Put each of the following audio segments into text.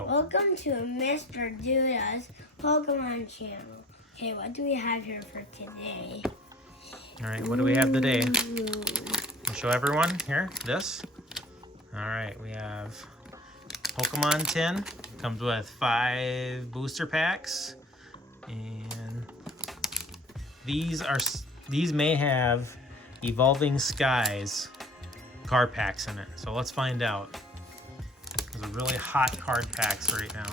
go. Welcome to Mr. Duda's Pokemon channel. Okay, what do we have here for today? Alright, what do we have today? Ooh. I'll show everyone here, this. Alright, we have Pokémon Tin. Comes with 5 booster packs. And these may have Evolving Skies card packs in it. So let's find out. Those are really hot card packs right now.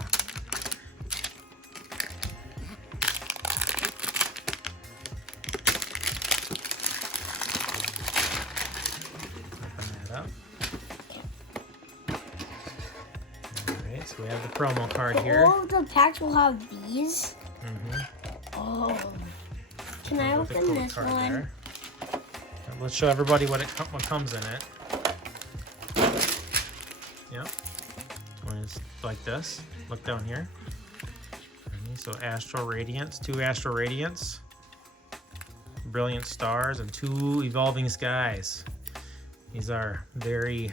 Open that up. Alright, so we have the promo card here. All of the packs will have these. Mm-hmm. Oh. Can I open this one? There. Let's show everybody what comes in it. Yep. When it's like this, look down here. So Astral Radiance, 2 Astral Radiance, Brilliant Stars, and 2 Evolving Skies. These are very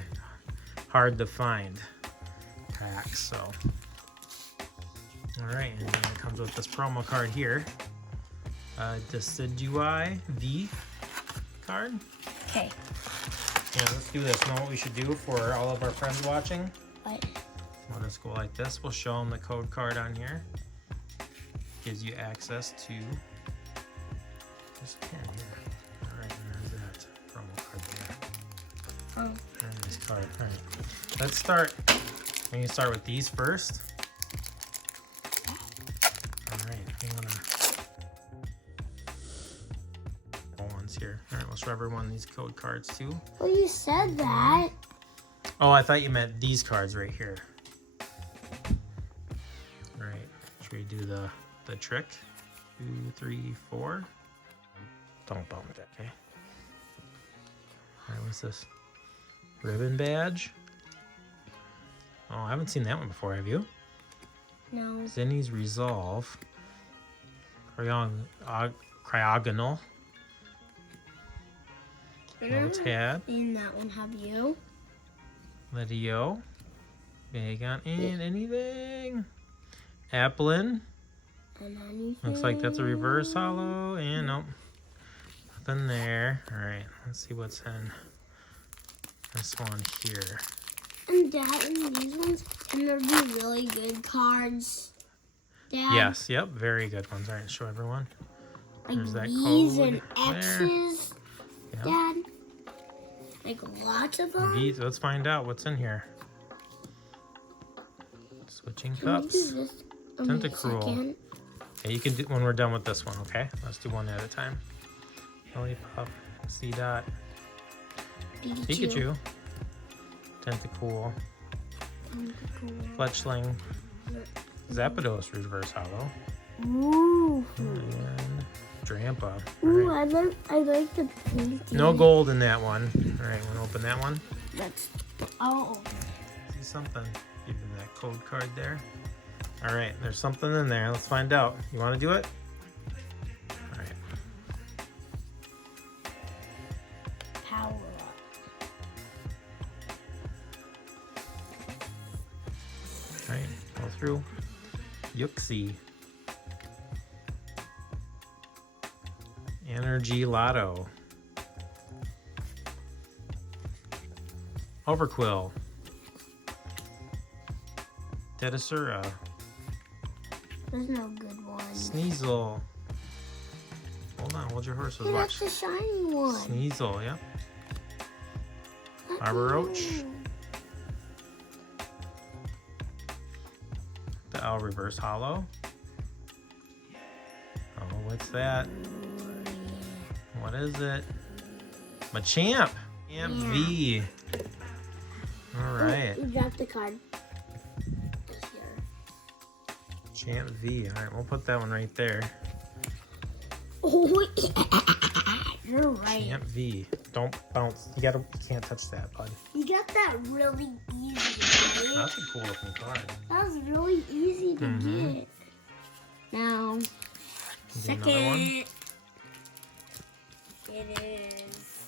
hard to find packs, so. Alright, and then it comes with this promo card here. Decidui V card. Okay. Yeah, let's do this. Know what we should do for all of our friends watching? What? We'll just go like this. We'll show them the code card on here. Gives you access to this can here. Alright, and there's that promo card there. Oh. Very nice card. Alright, let's start. We're going to start with these first. Alright, I'm going to ones here. Alright, we'll show everyone these code cards too. Well, you said that. Oh, I thought you meant these cards right here. Alright, should we do the trick? 2, 3, 4. Don't bump it, okay? Alright, what's this? Ribbon badge? Oh, I haven't seen that one before, have you? No. Zinni's Resolve. Cryogonal. Tad. Seen that one, have you? Letio. Vagon. And anything. Applin. And anything. Looks like that's a reverse hollow. And nope. Nothing there. Alright, let's see what's in this one here. And Dad, and these ones, can there be really good cards? Dad? Yes, yep, very good ones. Alright, show everyone. Like There's that V's code and X's, Yep. Dad? Like lots of them? These, let's find out what's in here. Switching Can we cups. do this a Tentacruel. second? Okay, you can do when we're done with this one, okay? Let's do one at a time. Lollipop, C-Dot, Pikachu, Tentacool, Fletchling, Zapdos Reverse Hollow, Ooh. and Drampa. Ooh, Right. I like the painting. No gold in that one. Alright, wanna open that one? That's, oh. See something. Give them that code card there. Alright, there's something in there. Let's find out. You wanna do it? Alright. Power up. Alright, go through. Yuxi. Energy Lotto. Overquill. Tedasura. There's no good one. Sneasel. Hold on, hold your horses. Hey, Watch. that's the shiny one. Sneasel, yep. Arbor Roach. The L Reverse Hollow. Oh, what's that? What is it? Machamp. Champ V. Alright. You dropped the card. Champ V. Alright, we'll put that one right there. Oh, you're right. Champ V. Don't bounce. You can't touch that, bud. You got that really easy to get. That's a cool looking card. That was really easy to get. Now, Do second, another one. it is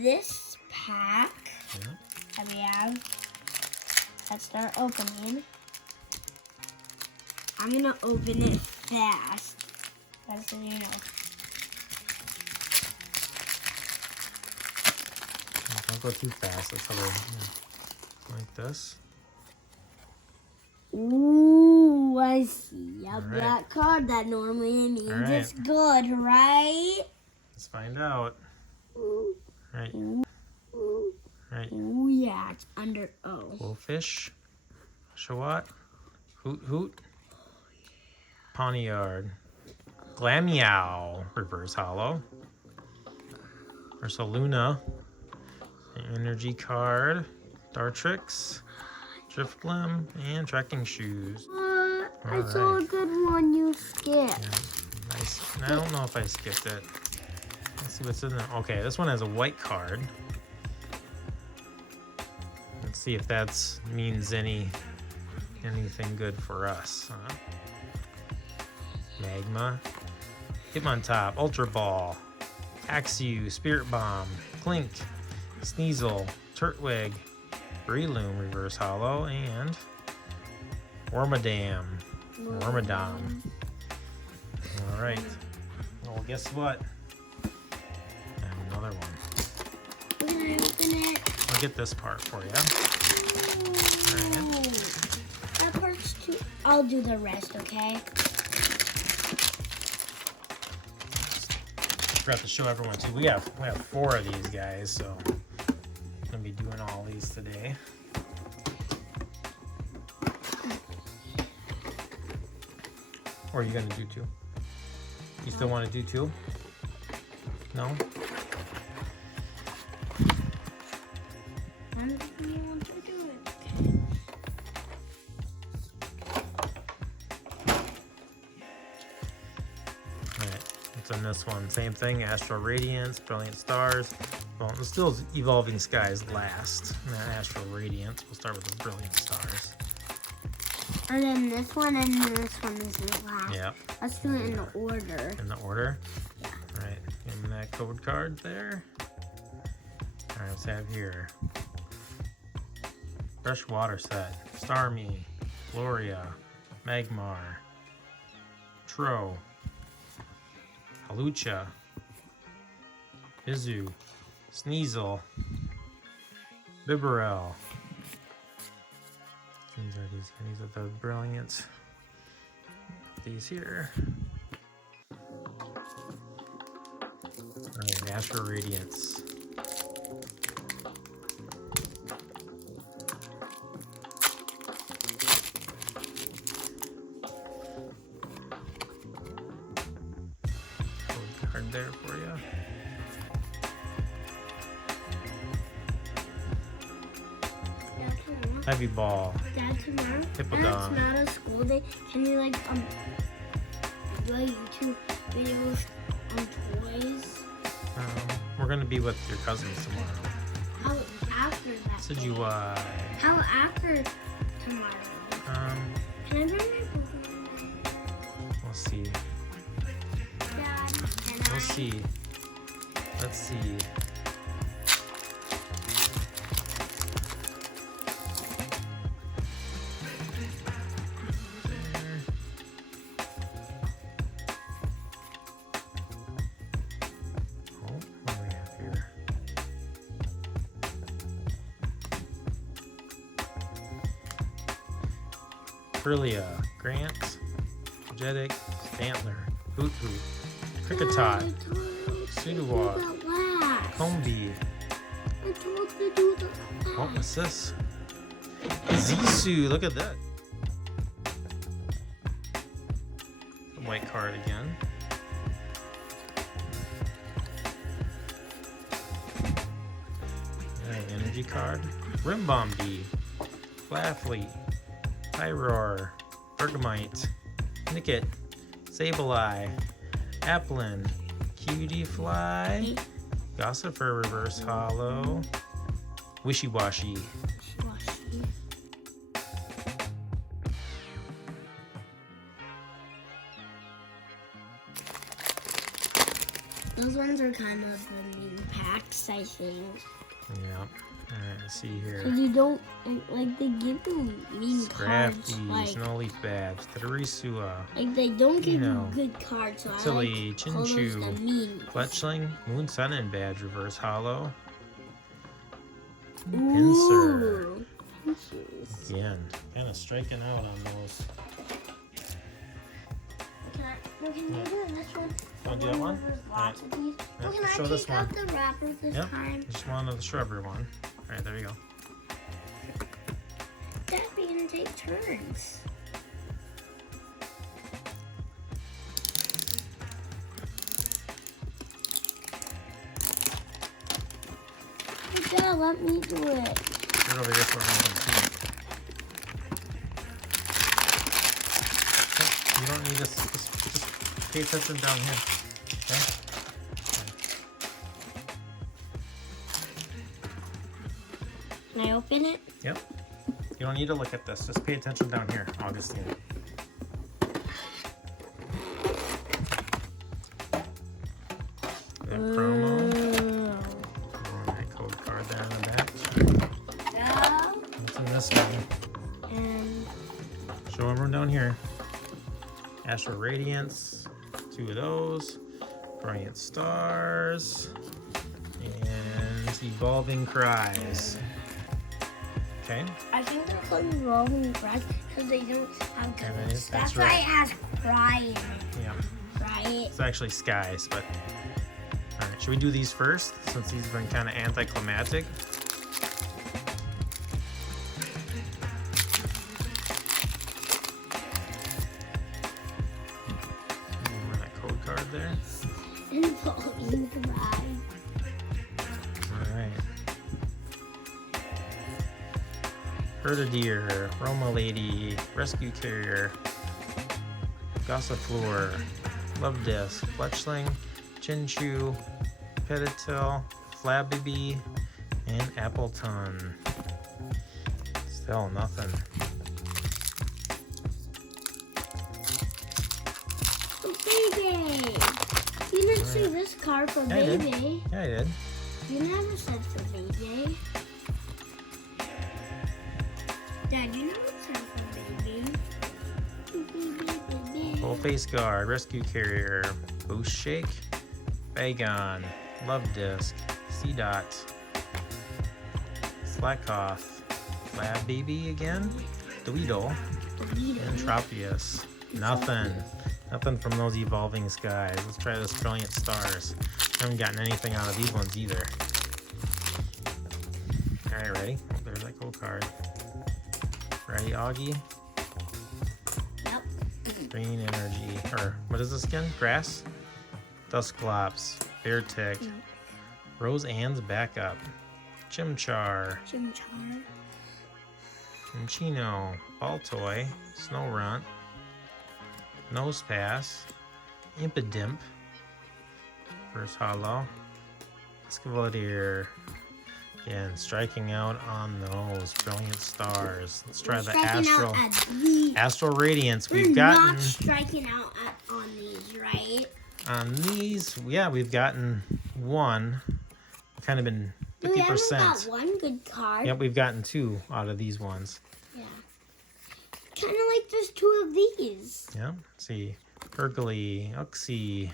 this pack Yeah. that we have. Let's start opening. I'm gonna open it fast. That's what you know. Don't go too fast. That's how they like this. Ooh, I see a All right. black card. That normally means All right. it's good, right? Let's find out. Ooh, Right. ooh, ooh. Right. Ooh, yeah, it's under O. Wolfish. Shawat. Hoot Hoot. Pawniard. Glameow. Reverse Hollow. Ursaluna. Energy card. Dartrix. Driftblim. And Trekking Shoes. I saw a good one you skipped. Yeah, nice. I don't know if I skipped it. Let's see what's in there. Okay, this one has a white card. Let's see if that means anything good for us. Magma, Hitmontop, Ultra Ball, Axew, Spirit Bomb, Clink, Sneasel, Turtwig, Breloom, Reverse Hollow, and Wormadam. All right. Well, guess what? I have another one. Can I open it? I'll get this part for you. Ooh, that part's too. I'll do the rest, okay? Forgot to show everyone too. We have 4 of these guys, so I'm gonna be doing all these today. Or are you gonna do 2? You still want to do 2? No? What's in this one? Same thing, Astral Radiance, Brilliant Stars. Well, it's still Evolving Skies last. And then Astral Radiance. We'll start with the Brilliant Stars. And then this one and this one is the last. Yep. Let's do it in the order. In the order? Yeah. Alright, give me that code card there. Alright, let's have here. Freshwater Set, Starmie, Gloria, Magmar, Tro, Halucha, Izu, Sneasel, Bibarel. These are the Brilliant. These here. Alright, Astral Radiance. Card there for you. Heavy Ball. Dad, tomorrow, Hippodon. that's not a school day. Can you do a YouTube videos on toys? We're gonna be with your cousins tomorrow. How after that? Said you How after tomorrow? Can I bring my Pokemon? we'll see. Dad, We'll see. Let's see. Kirlia, Grant, Jetic, Stantler, Hoot Hoot, Kricketot, Sudowoodo, Combi. I told you to do the What was this? Zisu, look at that. The white card again. Alright, energy card. Rimbombi, Flafly, Pyroar, Bergamite, Nickit, Sableye, Applin, Cutie Fly, Gossifer Reverse Hollow, Wishy Washy. Those ones are kind of the new packs, I think. Yeah. Alright, Let's see here. Cause you don't like they give you mean cards. Scrafty, Like Snowleaf Badge, Tarisua, they don't give know, you good cards. So Tilly, I like call those the Chinchu, mean. Fletchling, Moon Sun and Badge, Reverse Hollow, Pinsir. Ooh. Again, kind of striking out on those. Can you do this one? Want to do that one? There's lots of these. Yep, Can I show this take out one. the wrapper this Yep, time? just one of the shrubbery one. All right, there you go. Dad, we can take turns. Hey, Dad, let me do it. Get over here so everyone can see. Okay, you don't need this. Just pay attention down here. Okay. Can I open it? Yep. You don't need to look at this. Just pay attention down here, Augustine. That promo. That code card there in the back. Yeah. What's in this one? And Show everyone down here. Astral Radiance. 2 of those. Brilliant Stars. And Evolving Cries. Okay. I think they're called Rolling Cries because they don't have Yeah, colors. that's That's why right. it has cry in it, Yeah. right? It's actually skies, but all right. Should we do these first since these have been kind of anticlimactic? Remember that code card there? Rolling Cries. All right. Herdideer, Roma Lady, Rescue Carrier, Gossifleur, Love Disc, Fletchling, Chinchu, Peditil, Flabby, and Appleton. Still nothing. Baby! You didn't see this card for Yeah, I did. baby. Yeah, I did. You never said for baby. Dad, you never said for baby. Full Face Guard, Rescue Carrier, Boost Shake, Bagon, Love Disc, C-Dot, Slackoff, Lab Baby again, Dweedle, and Tropius. Nothing. Nothing from those Evolving Skies. Let's try this Brilliant Stars. Haven't gotten anything out of these ones either. Alright, ready? Oh, there's that cool card. Ready, Augie? Yep. Green Energy. Or, what is this again? Grass? Dusclops. Beartick. Yep. Rose Ann's Backup. Chimchar. Chimchar. Minchino. Baltoy. Snowrunt. Nosepass. Impidimp. First Hollow. Escavalier. Again, striking out on those Brilliant Stars. Let's try the Astral Radiance. We're not striking out on these, right? On these, yeah, we've gotten one. Kind of been 50%. We haven't got one good card. Yep, we've gotten 2 out of these ones. Yeah. Kind of like there's 2 of these. Yep. Let's see. Hercules, Uxie,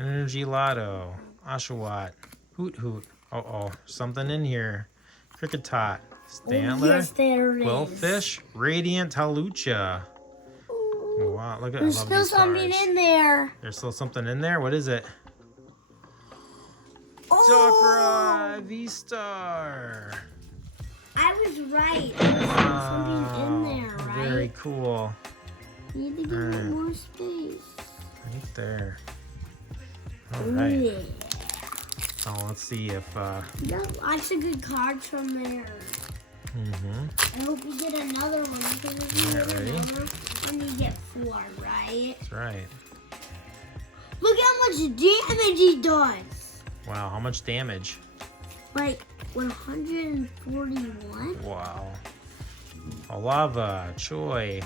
Energy Lotto, Oshawott, Hoot Hoot. Uh-oh, something in here. Cricketot, Stantler, Oh, yes, there is. Quillfish, Radiant Halucha. Oh, wow, look at There's I love still these something cards. in there. There's still something in there. What is it? Oh! Darkrai V-Star. I was right. There's something in there, right? Very cool. You need to give it more space. Right there. All Ooh, right. yeah. So let's see if You got lots of good cards from there. I hope you get another one. Because if you Alright, get ready? another one, you get 4, right? That's right. Look how much damage he does. Wow, how much damage? Like 141? Wow. Alava, Choi,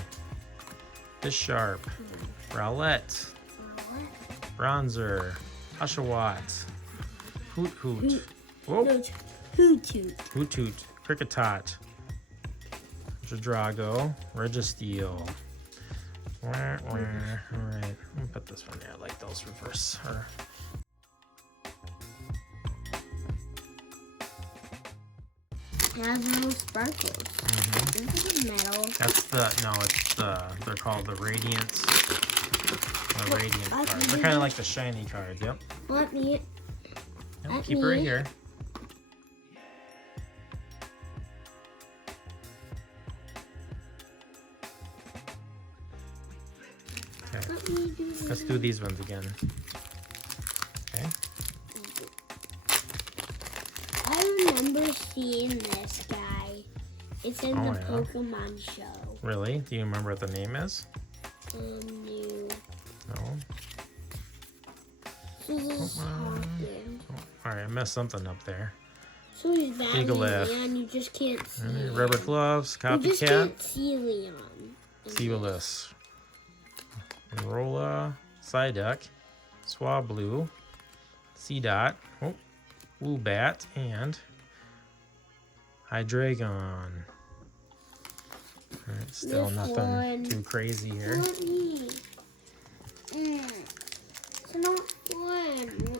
Bisharp, Rowlett, Bronzer, Oshawott, Hoot Hoot. Whoa. Hoot-toot. Hoot-toot, Cricketot, Drago, Registeel. Alright, I'm gonna put this one there. I like those reverse. It has little sparkles. This is metal. That's they're called the Radiance. The Radiant cards. They're kind of like the shiny card, yep. Let me. Yep, keep it right here. Okay. Let's do these ones again. Okay. I remember seeing this guy. It's in the Pokemon show. Really? Do you remember what the name is? No. No. So he's talking. Alright, I messed something up there. So he's battling Eagleth. Leon. You just can't see him. Rubber gloves, You just Copycat, can't see Leon. Seawillis, Rolla, Psyduck, Swablu, Seedot, Woobat, and Hydreigon. Alright, still This nothing one. too crazy here. Not me. It's not fun.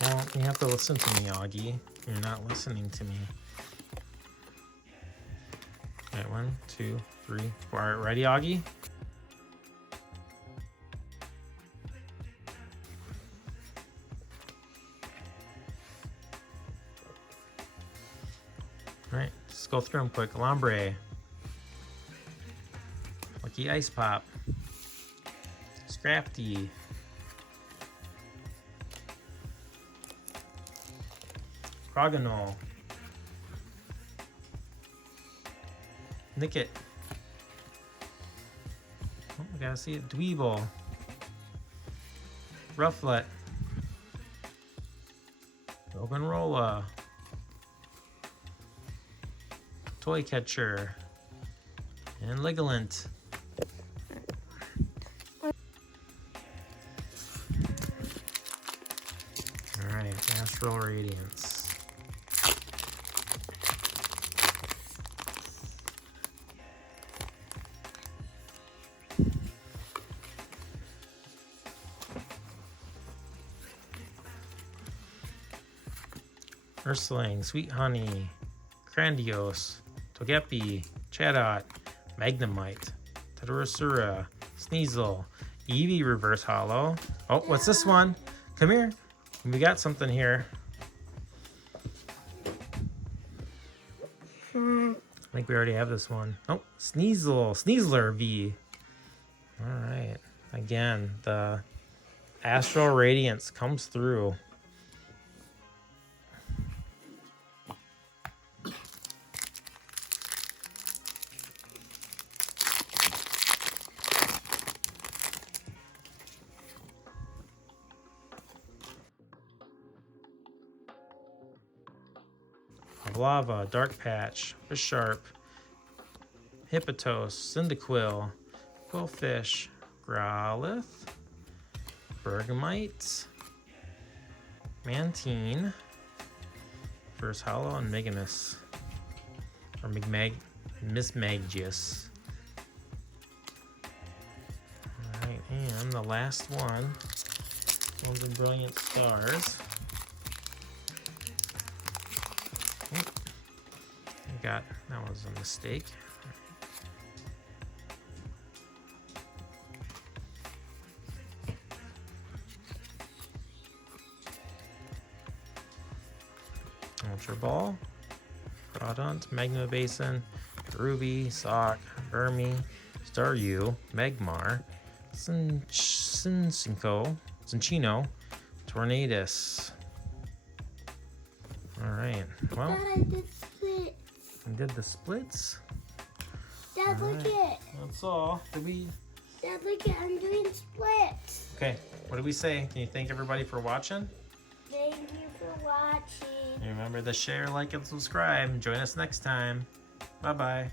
Well, you have to listen to me, Augie. You're not listening to me. Alright, 1, 2, 3, 4. Alright, ready, Augie? Alright, let's go through them quick. Lombre. Lucky Ice Pop. Scrafty. Crogonole. Nickit. Oh, I gotta see it. Dweeble. Rufflet. Roggenrola. Toy Catcher. And Legolant. Alright, Astral Radiance. Ursaring, Sweet Honey, Grandiose, Togepi, Chatot, Magnemite, Tedorasura, Sneasel, Eevee Reverse Hollow. Oh, what's this one? Come here. We got something here. I think we already have this one. Oh, Sneasler V. All right. Again, the Astral Radiance comes through. Lava, Dark Patch, Bisharp, Hippotos, Cyndaquil, Quillfish, Growlithe, Bergamite, Mantine, First Hollow, and Megamus, or Mismagius. Alright, and the last one, Golden Brilliant Stars. That was a mistake. Ultra Ball, Groudon, Magma Basin, Ruby, Sock, Burmy, Staryu, Magmar, Cinccino, Tornadus. Alright, well. And did the splits. Dad, look it. That's all. Dad, look it. I'm doing splits. Okay, what did we say? Can you thank everybody for watching? Thank you for watching. And remember to share, like, and subscribe. Join us next time. Bye-bye.